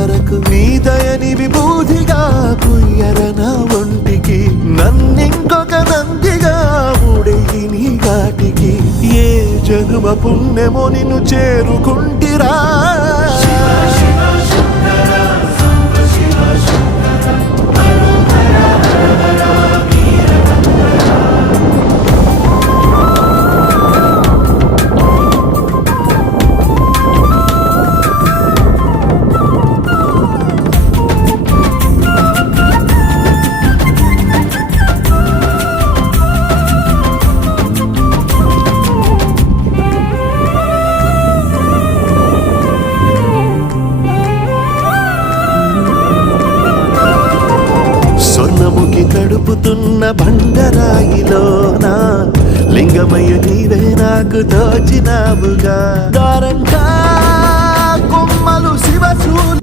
వరకు నీ దయని విభూతిగా పుయ్యరన ఒంటికి నన్నింకొక నందిగా ఊడేయి నీ ఘాటికి ఏ జనుమ పుణ్యమో నిన్ను చేరుకుంటిరా స్వర్ణముఖి తడుపుతున్న బండరాయిలోనా లింగమయ్య నీవే నాకు తోచినావుగా దారంగా కొమ్మలు శివశూల